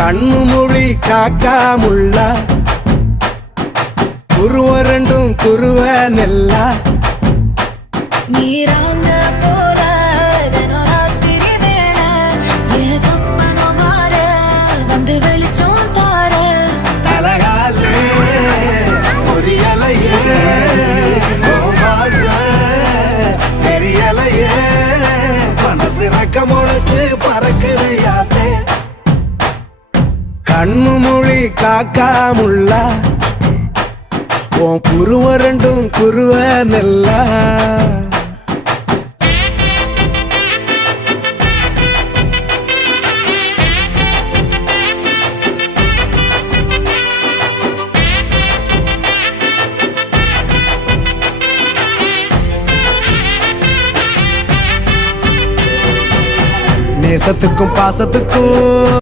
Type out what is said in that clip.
கண்ணு மொழி காக்காமுள்ள குருவ ரெண்டும் குருவ நெல்லா நீராங்க போல ராத்திரி வேண என் சொப்பனம் மாற வந்து வெளிச்சம் தார தலகாலே பொரியலையே பெரியலையே மனசு ரக்க முளைச்சு பறக்குதையாத்தே கண்ணு மொழி காக்காமுள்ள உன் குருவ ரெண்டும் குருவ நெல்லா நேசத்துக்கும் பாசத்துக்கும்